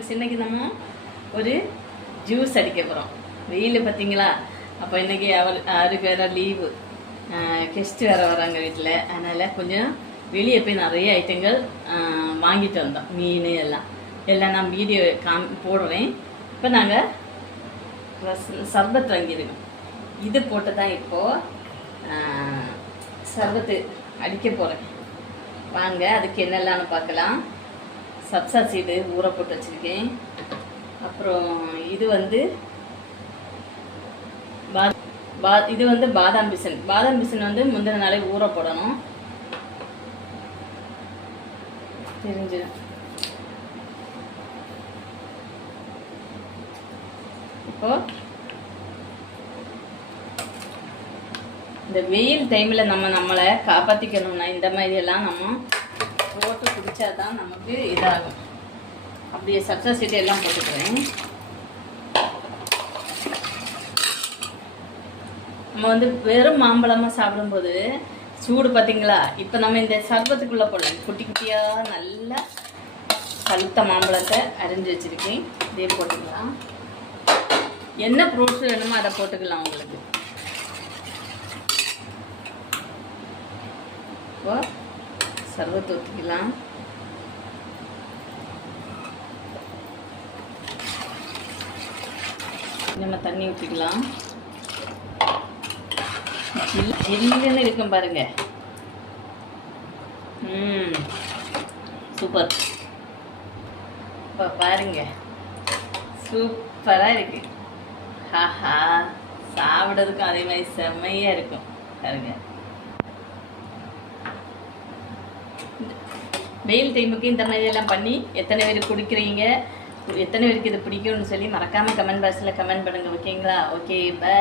Friends, இன்றைக்கி நம்ம ஒரு ஜூஸ் அடிக்க போகிறோம். வெயில் பார்த்தீங்களா? அப்போ இன்றைக்கி அவருக்கு வேறு லீவு, கெஸ்ட்டு வேறு வராங்க வீட்டில். அதனால் கொஞ்சம் வெளியே போய் நிறைய ஐட்டங்கள் வாங்கிட்டு வந்தோம். மீன் எல்லாம் நான் வீடியோ போடுறேன். இப்போ நாங்கள் சர்பத் வாங்கியிருக்கோம். இது போட்டு தான் இப்போது சர்பத்து அடிக்க போகிறேன். வாங்க அதுக்கு என்னெல்லாம்னு பார்க்கலாம். சப்சா சீடு ஊற போட்டு வச்சுருக்கேன். அப்புறம் இது வந்து இது வந்து பாதாம் பிசின் வந்து முந்தின நாளே ஊற போடணும். தெரிஞ்சிடும். இப்போ இந்த வெயில் டைமில் நம்மளை காப்பாற்றிக்கணும்னா இந்த மாதிரியெல்லாம் நம்ம போட்டு குடித்தா தான் நமக்கு இதாகும். அப்படியே சப்சா சீடு எல்லாம் போட்டுக்கிறேன். நம்ம வந்து வெறும் மாம்பழமாக சாப்பிடும்போது சூடு பார்த்தீங்களா? இப்போ நம்ம இந்த சர்பத்துக்குள்ளே போடலாம். குட்டி குட்டியாக நல்லா பழுத்த மாம்பழத்தை அரிஞ்சு வச்சுருக்கேன். இதே போட்டுக்கலாம். என்ன ஃப்ரூட்ஸ் வேணுமோ அதை போட்டுக்கலாம். உங்களுக்கு இப்போ சர்பத்து ஊற்றிக்கலாம். நம்ம தண்ணி ஊற்றிக்கலாம். ஜில்லுன்னு இருக்கும் பாருங்க. சூப்பர். இப்போ பாருங்க, சூப்பராக இருக்கு. ஹாஹா, சாப்பிட்றதுக்கும் அதே மாதிரி செம்மையாக இருக்கும் பாருங்க. வெயில் டைமுக்கு இந்த மாதிரி எல்லாம் பண்ணி எத்தனை பேர் குடிக்கிறீங்க, எத்தனை பேருக்கு இது பிடிக்கும்னு சொல்லி மறக்காமல் கமெண்ட் பாக்ஸில் கமெண்ட் பண்ணுங்கள். ஓகேங்களா? Okay, by.